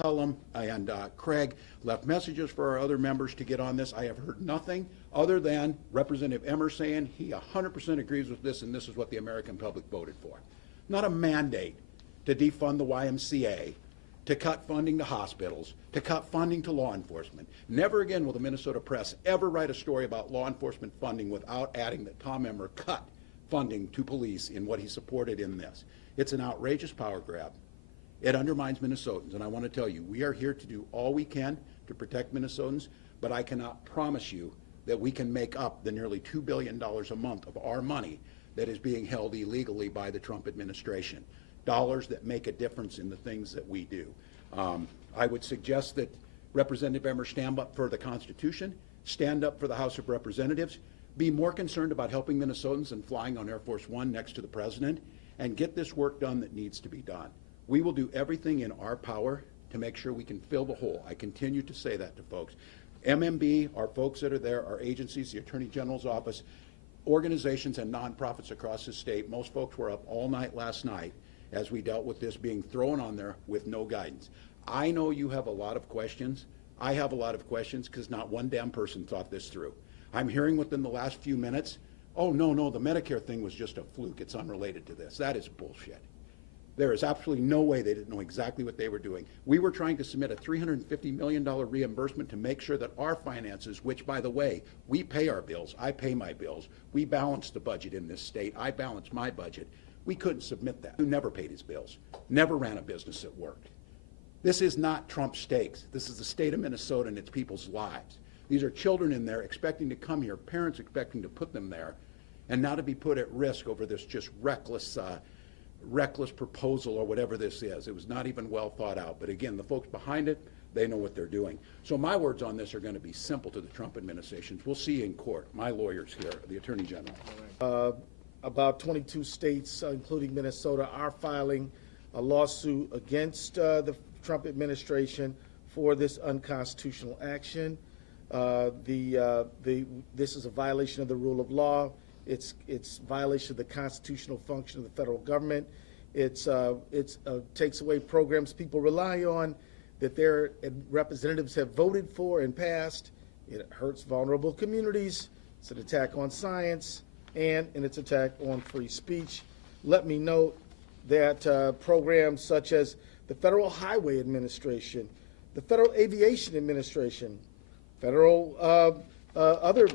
Cullum and Craig left messages for our other members to get on this. I have heard nothing other than Representative Emmer saying he 100% agrees with this and this is what the American public voted for. Not a mandate to defund the YMCA, to cut funding to hospitals, to cut funding to law enforcement. Never again will the Minnesota press ever write a story about law enforcement funding without adding that Tom Emmer cut funding to police in what he supported in this. It's an outrageous power grab. It undermines Minnesotans, and I want to tell you, we are here to do all we can to protect Minnesotans, but I cannot promise you that we can make up the nearly $2 billion a month of our money that is being held illegally by the Trump administration. Dollars that make a difference in the things that we do. I would suggest that Representative Emmer stand up for the Constitution, stand up for the House of Representatives, be more concerned about helping Minnesotans than flying on Air Force One next to the president, and get this work done that needs to be done. We will do everything in our power to make sure we can fill the hole. I continue to say that to folks. MMB, our folks that are there, our agencies, the Attorney General's office, organizations and nonprofits across the state. Most folks were up all night last night as we dealt with this being thrown on there with no guidance. I know you have a lot of questions. I have a lot of questions because not one damn person thought this through. I'm hearing within the last few minutes, oh, no, the Medicare thing was just a fluke. It's unrelated to this. That is bullshit. There is absolutely no way they didn't know exactly what they were doing. We were trying to submit a $350 million reimbursement to make sure that our finances, which, by the way, we pay our bills, I pay my bills, we balance the budget in this state, I balance my budget. We couldn't submit that. Who never paid his bills, never ran a business that worked. This is not Trump stakes. This is the state of Minnesota and its people's lives. These are children in there expecting to come here, parents expecting to put them there, and now to be put at risk over this just reckless proposal or whatever this is. It was not even well thought out. But again, the folks behind it, they know what they're doing. So my words on this are going to be simple to the Trump administration. We'll see you in court. My lawyers here, the Attorney General. About 22 states, including Minnesota, are filing a lawsuit against the Trump administration for this unconstitutional action. This is a violation of the rule of law. It's violation of the constitutional function of the federal government. It takes away programs people rely on that their representatives have voted for and passed. It hurts vulnerable communities. It's an attack on science, and it's an attack on free speech. Let me note that programs such as the Federal Highway Administration, the Federal Aviation Administration, federal other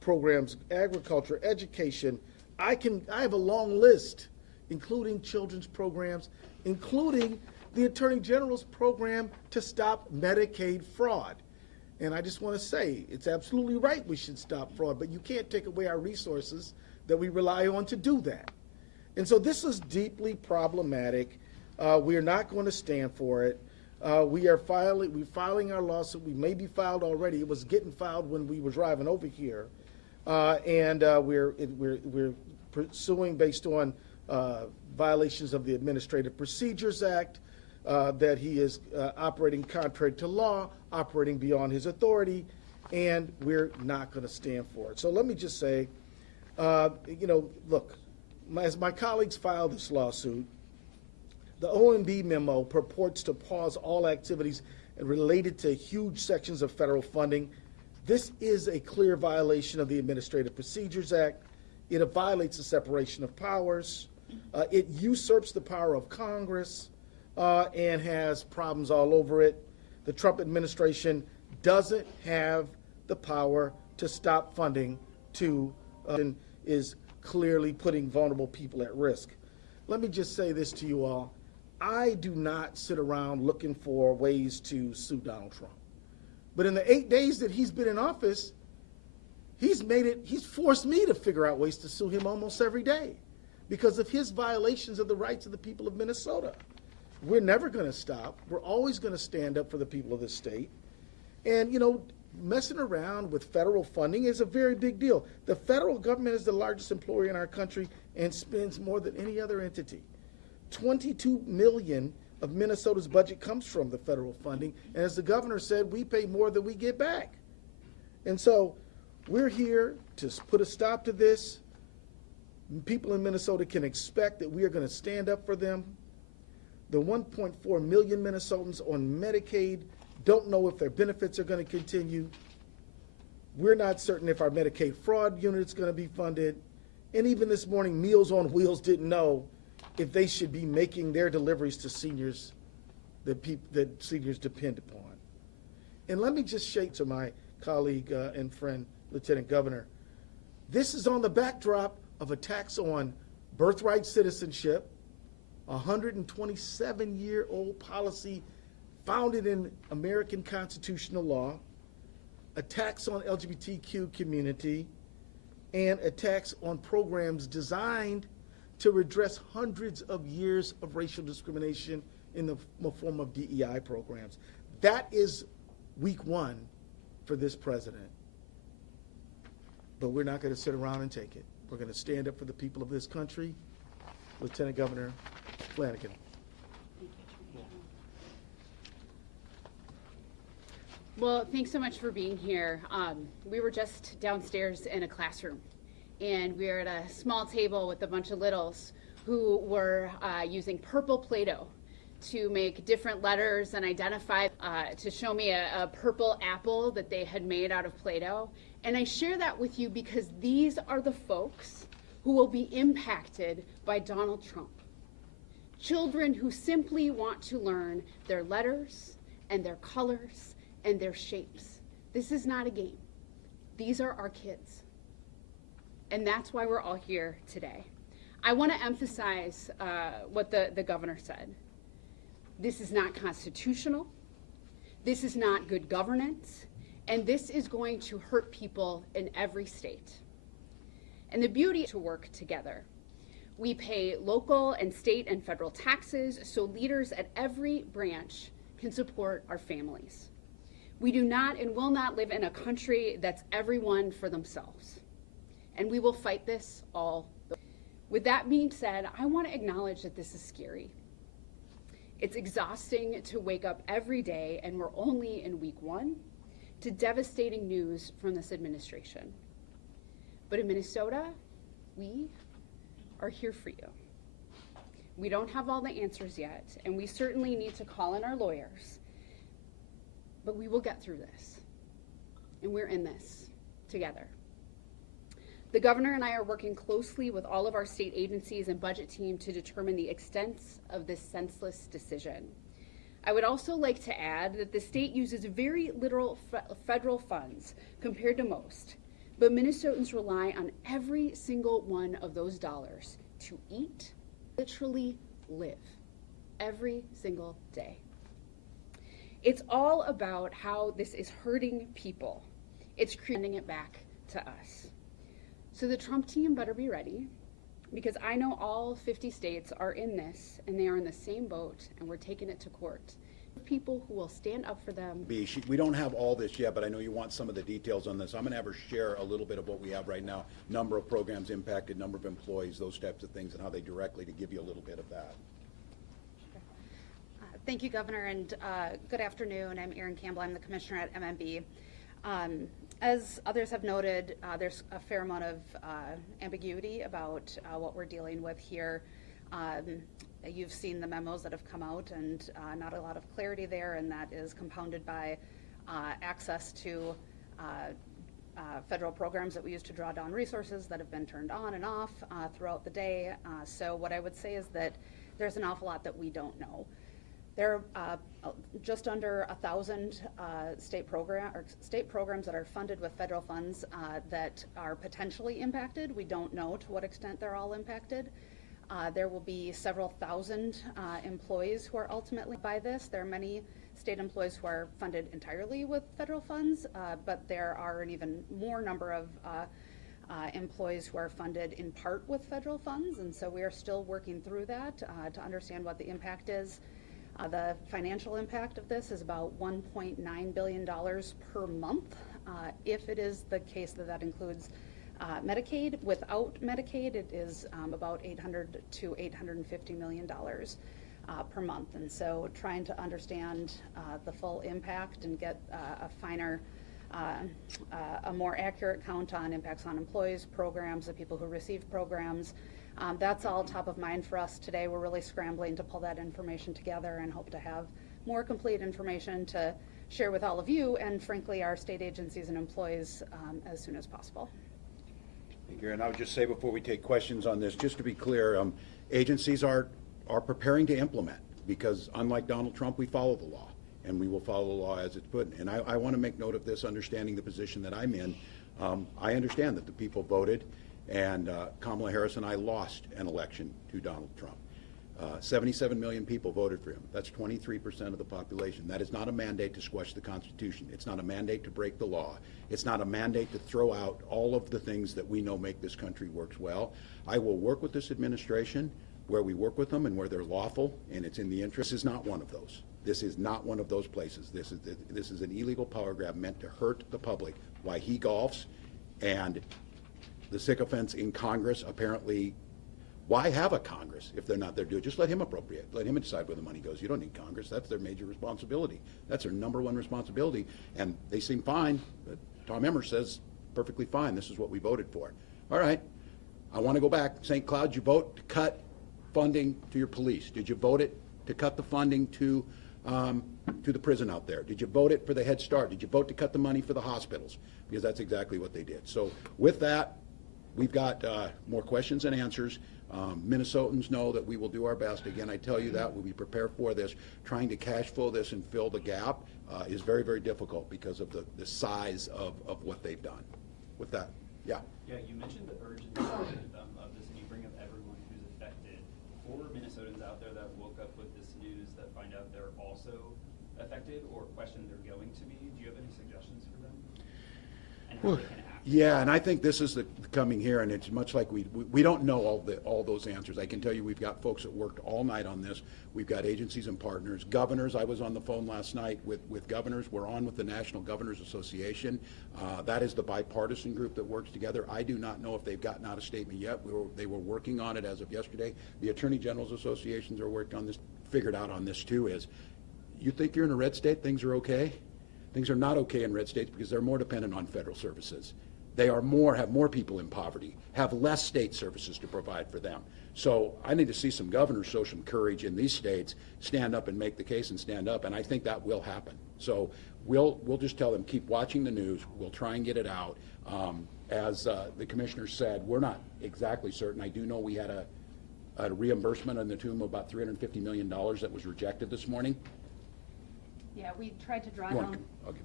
programs, agriculture, education. I have a long list, including children's programs, including the Attorney General's program to stop Medicaid fraud. And I just want to say, it's absolutely right we should stop fraud, but you can't take away our resources that we rely on to do that. And so this is deeply problematic. We are not going to stand for it. We're filing our lawsuit. We may be filed already. It was getting filed when we were driving over here, and we're pursuing based on violations of the Administrative Procedures Act, that he is operating contrary to law, operating beyond his authority, and we're not going to stand for it. So let me just say, look, as my colleagues file this lawsuit, the OMB memo purports to pause all activities related to huge sections of federal funding. This is a clear violation of the Administrative Procedures Act. It violates the separation of powers. It usurps the power of Congress and has problems all over it. The Trump administration doesn't have the power to stop funding to is clearly putting vulnerable people at risk. Let me just say this to you all. I do not sit around looking for ways to sue Donald Trump. But in the 8 days that he's been in office, he's forced me to figure out ways to sue him almost every day because of his violations of the rights of the people of Minnesota. We're never going to stop. We're always going to stand up for the people of this state. And, messing around with federal funding is a very big deal. The federal government is the largest employer in our country and spends more than any other entity. $22 million of Minnesota's budget comes from the federal funding, and as the governor said, we pay more than we get back. And so we're here to put a stop to this. People in Minnesota can expect that we are going to stand up for them. The 1.4 million Minnesotans on Medicaid don't know if their benefits are going to continue. We're not certain if our Medicaid fraud unit is going to be funded. And even this morning, Meals on Wheels didn't know if they should be making their deliveries to seniors that seniors depend upon. And let me just say to my colleague and friend, Lieutenant Governor, this is on the backdrop of a tax on birthright citizenship, a 127-year-old policy founded in American constitutional law, a tax on LGBTQ community, and a tax on programs designed to redress hundreds of years of racial discrimination in the form of DEI programs. That is week one for this president. But we're not going to sit around and take it. We're going to stand up for the people of this country. Lieutenant Governor Flanagan. Well, thanks so much for being here. We were just downstairs in a classroom, and we were at a small table with a bunch of littles who were using purple Play-Doh to make different letters and identify, to show me a purple apple that they had made out of Play-Doh. And I share that with you because these are the folks who will be impacted by Donald Trump. Children who simply want to learn their letters and their colors and their shapes. This is not a game. These are our kids. And that's why we're all here today. I want to emphasize what the governor said. This is not constitutional. This is not good governance. And this is going to hurt people in every state. And the beauty is to work together. We pay local and state and federal taxes so leaders at every branch can support our families. We do not and will not live in a country that's everyone for themselves. And we will fight this all the way. With that being said, I want to acknowledge that this is scary. It's exhausting to wake up every day, and we're only in week one, to devastating news from this administration. But in Minnesota, we are here for you. We don't have all the answers yet, and we certainly need to call in our lawyers, but we will get through this, and we're in this together. The governor and I are working closely with all of our state agencies and budget team to determine the extent of this senseless decision. I would also like to add that the state uses very little federal funds compared to most, but Minnesotans rely on every single one of those dollars to eat, literally live, every single day. It's all about how this is hurting people. It's creating it back to us. So the Trump team better be ready, because I know all 50 states are in this, and they are in the same boat, and we're taking it to court. People who will stand up for them. We don't have all this yet, but I know you want some of the details on this. I'm going to have her share a little bit of what we have right now, number of programs impacted, number of employees, those types of things, and how they directly, to give you a little bit of that. Thank you, Governor, and good afternoon. I'm Erin Campbell. I'm the Commissioner at MMB. As others have noted, there's a fair amount of ambiguity about what we're dealing with here. You've seen the memos that have come out, and not a lot of clarity there, and that is compounded by access to federal programs that we use to draw down resources that have been turned on and off throughout the day. So what I would say is that there's an awful lot that we don't know. There are just under 1,000 state programs that are funded with federal funds that are potentially impacted. We don't know to what extent they're all impacted. There will be several thousand employees who are ultimately by this. There are many state employees who are funded entirely with federal funds, but there are an even more number of employees who are funded in part with federal funds, and so we are still working through that to understand what the impact is. The financial impact of this is about $1.9 billion per month, if it is the case that that includes Medicaid. Without Medicaid, it is about $800 to $850 million per month. And so trying to understand the full impact and get a finer, a more accurate count on impacts on employees, programs, the people who receive programs, That's all top of mind for us today. We're really scrambling to pull that information together and hope to have more complete information to share with all of you and frankly our state agencies and employees as soon as possible. Thank you. And I would just say before we take questions on this, just to be clear, agencies are preparing to implement, because unlike Donald Trump, we follow the law, and we will follow the law as it's put. And I want to make note of this, understanding the position that I'm in. I understand that the people voted, and Kamala Harris and I lost an election to Donald Trump. 77 million people voted for him. That's 23% of the population. That is not a mandate to squash the Constitution. It's not a mandate to break the law. It's not a mandate to throw out all of the things that we know make this country works well. I will work with this administration where we work with them and where they're lawful and it's in the interest. This is not one of those. This is not one of those places. This is an illegal power grab meant to hurt the public. Why he golfs, and the sycophants in Congress apparently. Why have a Congress if they're not there to do it? Just let him appropriate. Let him decide where the money goes. You don't need Congress. That's their major responsibility. That's their number one responsibility. And they seem fine. But Tom Emmer says perfectly fine. This is what we voted for. All right. I want to go back. St. Cloud, did you vote to cut funding to your police? Did you vote it to cut the funding to the prison out there? Did you vote it for the Head Start? Did you vote to cut the money for the hospitals? Because that's exactly what they did. So with that, we've got more questions and answers. Minnesotans know that we will do our best. Again, I tell you that we'll be prepared for this. Trying to cash flow this and fill the gap is very, very difficult because of the size of what they've done. With that, yeah. Yeah, you mentioned the urgency of this, and you bring up everyone who's affected. For Minnesotans out there that woke up with this news that find out they're also affected or question they're going to be, do you have any suggestions for them? And how they can act? Yeah, and I think this is the coming here, and it's much like we don't know all those answers. I can tell you we've got folks that worked all night on this. We've got agencies and partners, governors. I was on the phone last night with governors. We're on with the National Governors Association. That is the bipartisan group that works together. I do not know if they've gotten out a statement yet. They were working on it as of yesterday. The Attorney General's associations are working on this, figured out on this too, is you think you're in a red state, things are okay? Things are not okay in red states because they're more dependent on federal services. They are have more people in poverty, have less state services to provide for them. So I need to see some governors show some courage in these states, stand up and make the case and stand up, and I think that will happen. So we'll just tell them, keep watching the news. We'll try and get it out. As the commissioner said, we're not exactly certain. I do know we had a reimbursement on the tune of about $350 million that was rejected this morning. Yeah, we tried to draw You want down. to- okay.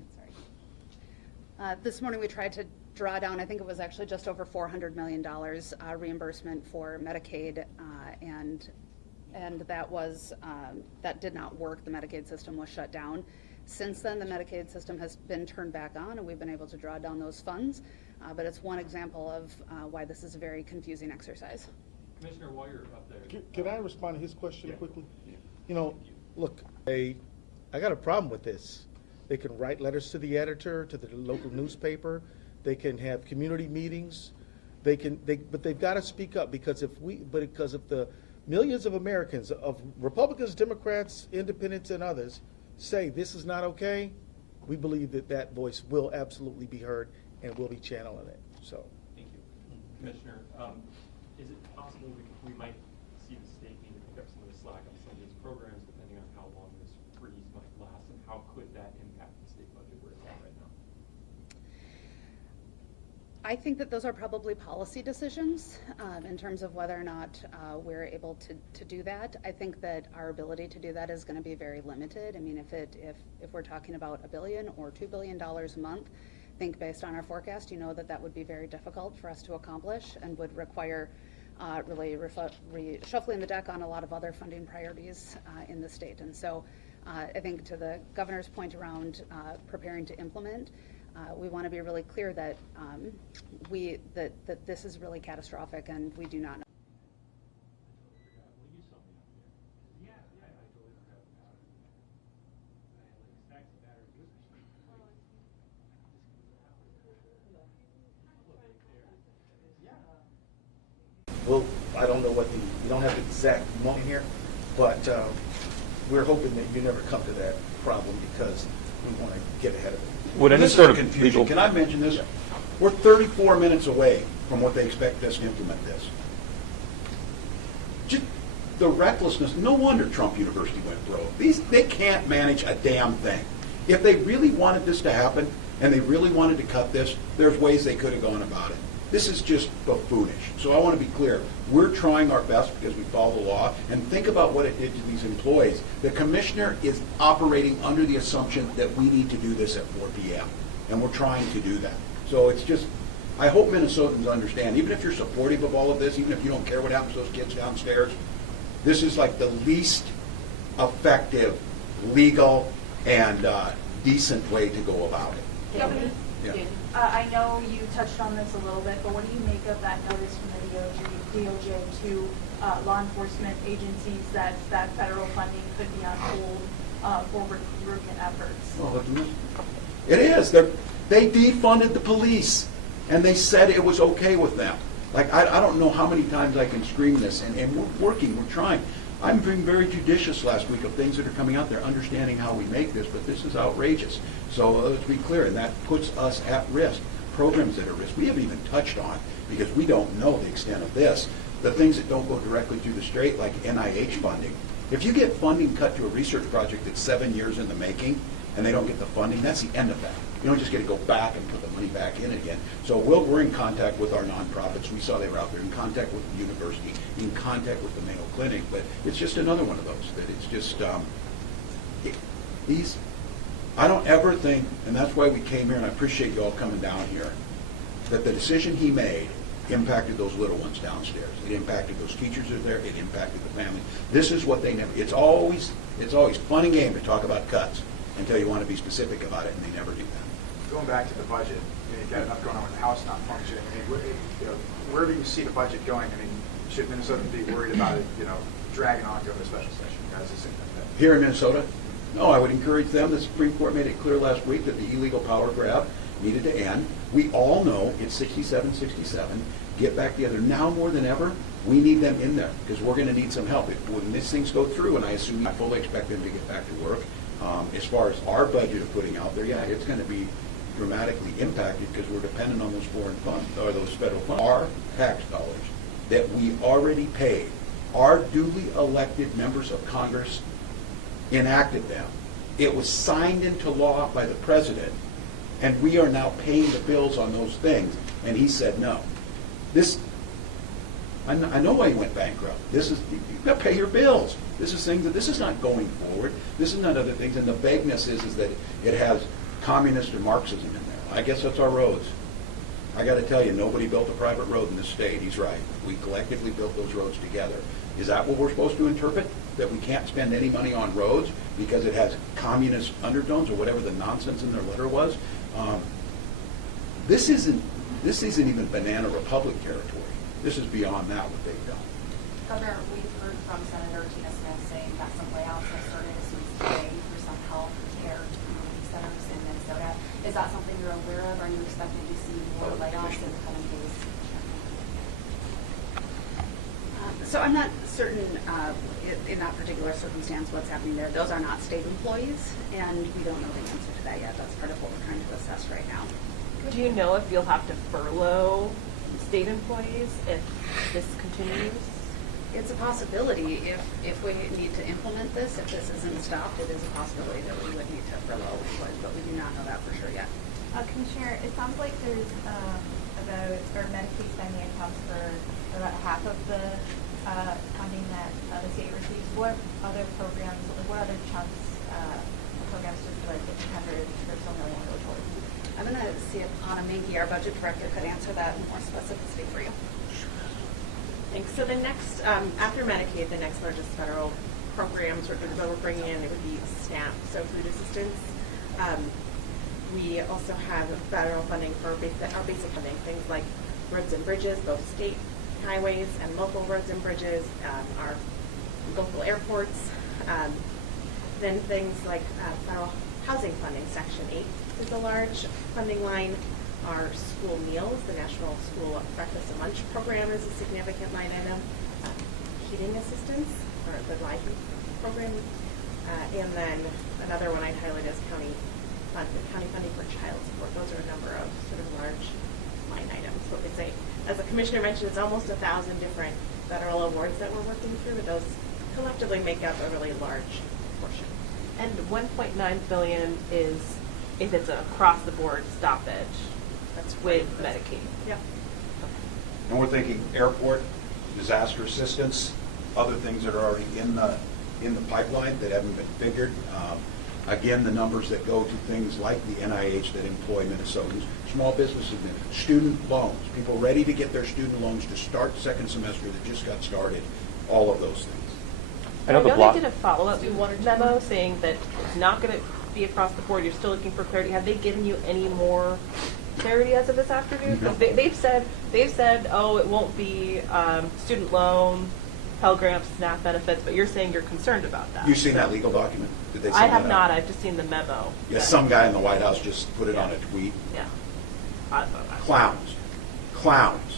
Sorry. This morning we tried to draw down, I think it was actually just over $400 million reimbursement for Medicaid, and that was that did not work. The Medicaid system was shut down. Since then, the Medicaid system has been turned back on, and we've been able to draw down those funds. But it's one example of why this is a very confusing exercise. Commissioner, while you're up there. Can I respond to his question Yeah. quickly? Yeah. You know, look, I got a problem with this. They can write letters to the editor, to the local newspaper. They can have community meetings. But they've got to speak up because if the millions of Americans, of Republicans, Democrats, Independents, and others say this is not okay, we believe that voice will absolutely be heard and we'll be channeling it. So. Thank you. Commissioner, is it possible we might see the state need to pick up some of the slack on some of these programs depending on how long this freeze might last, and how could that impact the state budget where it's at right now? I think that those are probably policy decisions in terms of whether or not we're able to do that. I think that our ability to do that is going to be very limited. I mean, if we're talking about $1 billion or $2 billion a month, I think based on our forecast, you know that would be very difficult for us to accomplish and would require really reshuffling the deck on a lot of other funding priorities in the state. And so I think to the governor's point around preparing to implement, we want to be really clear that that this is really catastrophic, and we do not know. Well, I don't know we don't have the exact moment here, but we're hoping that you never come to that problem because we want to get ahead of it. Would any This is sort a of confusion. legal? Can I mention this? We're 34 minutes away from what they expect us to implement this. the recklessness, no wonder Trump University went broke. They can't manage a damn thing. If they really wanted this to happen, and they really wanted to cut this, there's ways they could have gone about it. This is just buffoonish. So I want to be clear. We're trying our best because we follow the law. And think about what it did to these employees. The commissioner is operating under the assumption that we need to do this at 4 p.m. And we're trying to do that. So it's just, I hope Minnesotans understand, even if you're supportive of all of this, even if you don't care what happens to those kids downstairs, this is like the least effective, legal, and decent way to go about it. Governor, Yeah. I know you touched on this a little bit, but what do you make of that notice from the DOJ to law enforcement agencies that federal funding could be on hold for recruitment efforts? Well, it is. They defunded the police, and they said it was okay with them. Like, I don't know how many times I can scream this, and we're working, we're trying. I'm being very judicious last week of things that are coming out there, understanding how we make this, but this is outrageous. So let's be clear, and that puts us at risk, programs that are at risk. We haven't even touched on, because we don't know the extent of this, the things that don't go directly through the straight, like NIH funding. If you get funding cut to a research project that's 7 years in the making, and they don't get the funding, that's the end of that. You don't just get to go back and put the money back in again. So we're in contact with our nonprofits. We saw they were out there in contact with the university, in contact with the Mayo Clinic, but it's just another one of those that it's just, I don't ever think, and that's why we came here, and I appreciate you all coming down here, that the decision he made impacted those little ones downstairs. It impacted those teachers that are there. It impacted the family. This is what they never, it's always fun and game to talk about cuts until you want to be specific about it, and they never do that. Going back to the budget, you've got enough going on with the House not functioning. Where do you see the budget going? Should Minnesotans be worried about it, dragging on to a special session? How does this impact that? Here in Minnesota, no, I would encourage them. The Supreme Court made it clear last week that the illegal power grab needed to end. We all know it's 67-67. Get back together. Now more than ever, we need them in there because we're going to need some help. When these things go through, and I assume I fully expect them to get back to work, as far as our budget of putting out there, yeah, it's going to be dramatically impacted because we're dependent on those foreign funds, or those federal funds. Our tax dollars that we already paid, our duly elected members of Congress enacted them. It was signed into law by the president, and we are now paying the bills on those things. And he said no. I know why he went bankrupt. You've got to pay your bills. This is not going forward. This is not other things. And the vagueness is that it has communist or Marxism in there. I guess that's our roads. I got to tell you, nobody built a private road in this state. He's right. We collectively built those roads together. Is that what we're supposed to interpret? That we can't spend any money on roads because it has communist undertones or whatever the nonsense in their letter was? This isn't even Banana Republic territory. This is beyond that what they've done. Governor, we've heard from Senator Tina Smith saying that some layoffs have started as soon as today for some health care community centers in Minnesota. Is that something you're aware of? Are you expecting to see more layoffs in the coming days? So I'm not certain in that particular circumstance what's happening there. Those are not state employees, and we don't know the answer to that yet. That's part of what we're trying to assess right now. Do you know if you'll have to furlough state employees if this continues? It's a possibility if we need to implement this, if this isn't stopped, it is a possibility that we would need to furlough employees, but we do not know that for sure yet. Commissioner, it sounds like there's Medicaid spending accounts for about half of the funding that the state receives. What other programs, what other chunks of programs does the 1,500 or so million go towards? I'm going to see if Anna Minky, our budget director, could answer that in more specificity for you. Thanks. So the next, after Medicaid, the next largest federal programs that we're bringing in, it would be SNAP, so food assistance. We also have federal funding for our basic funding, things like roads and bridges, both state highways and local roads and bridges, our local airports. Then things like federal housing funding, Section 8 is a large funding line. Our school meals, the National School Breakfast and Lunch Program is a significant line item. Heating assistance, or the LIHEAP program. And then another one I'd highlight is county funding for child support. Those are a number of sort of large line items. So it's as the commissioner mentioned, it's almost 1,000 different federal awards that we're working through. Those collectively make up a really large portion. And 1.9 billion is if it's an across-the-board stoppage. That's with right. Medicaid. Yeah. And we're thinking airport, disaster assistance, other things that are already in the pipeline that haven't been figured. Again, the numbers that go to things like the NIH that employ Minnesotans, small businesses, student loans, people ready to get their student loans to start second semester that just got started, all of those things. I know they did a follow-up memo saying that it's not going to be across the board. You're still looking for clarity. Have they given you any more clarity as of this afternoon? No. They've said, oh, it won't be student loan, Pell Grants, SNAP benefits, but you're saying you're concerned about that. You seen that legal document? Did they I send have that out? not. I've just seen the memo. Yeah, some guy in the White House just put it on a tweet. Yeah. Clowns.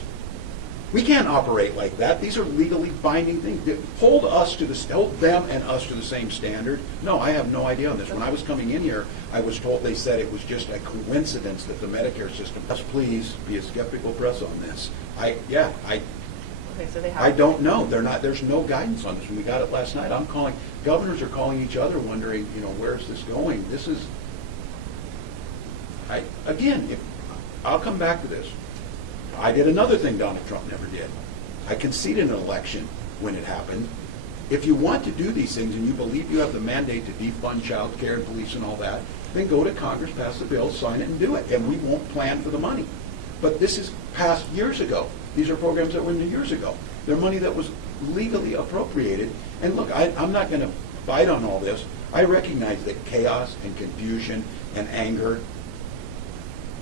We can't operate like that. These are legally binding things. Hold them and us to the same standard. No, I have no idea on this. When I was coming in here, I was told they said it was just a coincidence that the Medicare system. Please be a skeptical press on this. Okay, so they have. I don't know. There's no guidance on this. When we got it last night, governors are calling each other wondering, where's this going? This is, I'll come back to this. I did another thing Donald Trump never did. I conceded an election when it happened. If you want to do these things and you believe you have the mandate to defund child care and police and all that, then go to Congress, pass the bill, sign it, and do it. And we won't plan for the money. But this is passed years ago. These are programs that were in years ago. They're money that was legally appropriated. And look, I'm not going to fight on all this. I recognize that chaos and confusion and anger,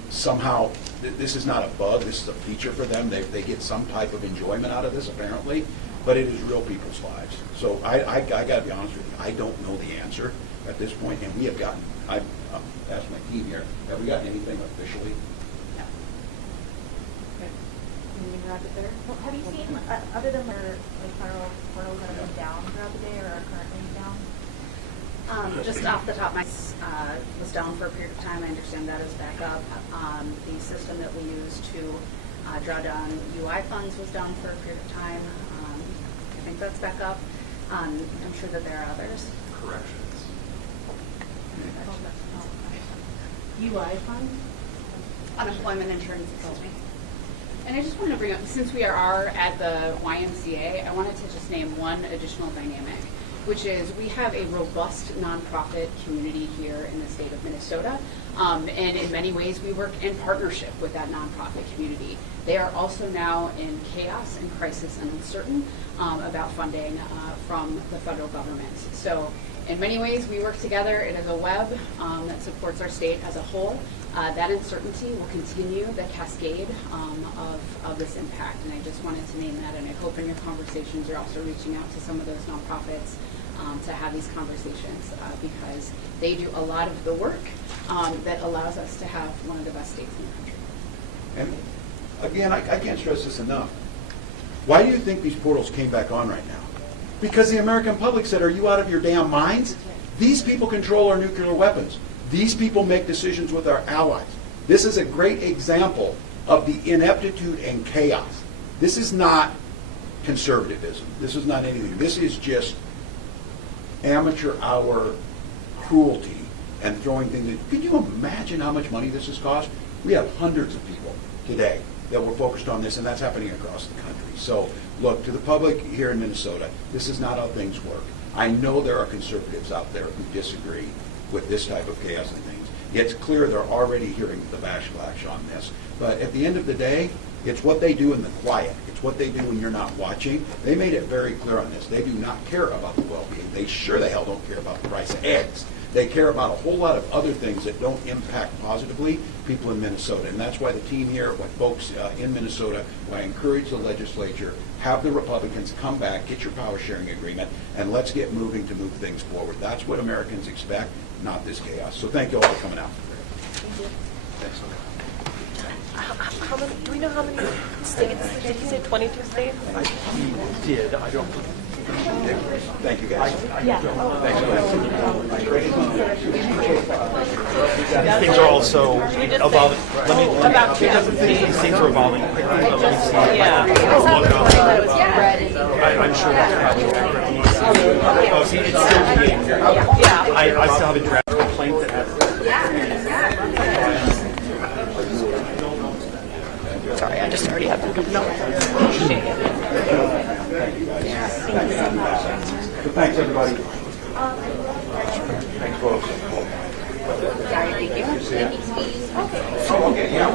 somehow, this is not a bug. This is a feature for them. They get some type of enjoyment out of this, apparently. But it is real people's lives. So I got to be honest with you. I don't know the answer at this point. And we have gotten, I've asked my team here, have we gotten anything officially? Well, have you seen, other than where, like, federal portals that have been down throughout the day or are currently down? Just off the top, my was down for a period of time. I understand that is back up. The system that we use to draw down UI funds was down for a period of time. I think that's back up. I'm sure that there are others. Corrections. UI funds? Unemployment insurance, excuse me. And I just wanted to bring up, since we are at the YMCA, I wanted to just name one additional dynamic, which is we have a robust nonprofit community here in the state of Minnesota. And in many ways, we work in partnership with that nonprofit community. They are also now in chaos and crisis and uncertain about funding from the federal government. So in many ways, we work together. It is a web that supports our state as a whole. That uncertainty will continue the cascade of this impact, and I just wanted to name that, and I hope in your conversations you're also reaching out to some of those nonprofits to have these conversations because they do a lot of the work that allows us to have one of the best states in the country. And again, I can't stress this enough. Why do you think these portals came back on right now? Because the American public said, are you out of your damn minds? These people control our nuclear weapons. These people make decisions with our allies. This is a great example of the ineptitude and chaos. This is not conservatism. This is not anything. This is just amateur hour cruelty and throwing things in. Could you imagine how much money this has cost? We have hundreds of people today that were focused on this, and that's happening across the country. So, look, to the public here in Minnesota, this is not how things work. I know there are conservatives out there who disagree with this type of chaos and things. It's clear they're already hearing the backlash on this. But at the end of the day, it's what they do in the quiet. It's what they do when you're not watching. They made it very clear on this. They do not care about the well-being. They sure the hell don't care about the price of eggs. They care about a whole lot of other things that don't impact positively people in Minnesota. And that's why the team here, why folks in Minnesota, why I encourage the legislature, have the Republicans come back, get your power sharing agreement, and let's get moving to move things forward. That's what Americans expect, not this chaos. So thank you all for coming out. Thank you. Thanks. How many, do we know how many states? Did you say 22 states? I did. I don't. Thank you, guys. Yeah. Things are also evolving. Let me, About 2,000 things states. are evolving quickly. Let me see. Yeah. I'm sure that's probably accurate. Oh, see, it's still being, Yeah. I still have a draft complaint that has. Sorry, I just already have. No. Thanks, everybody. Thanks, folks. Oh, okay, yeah.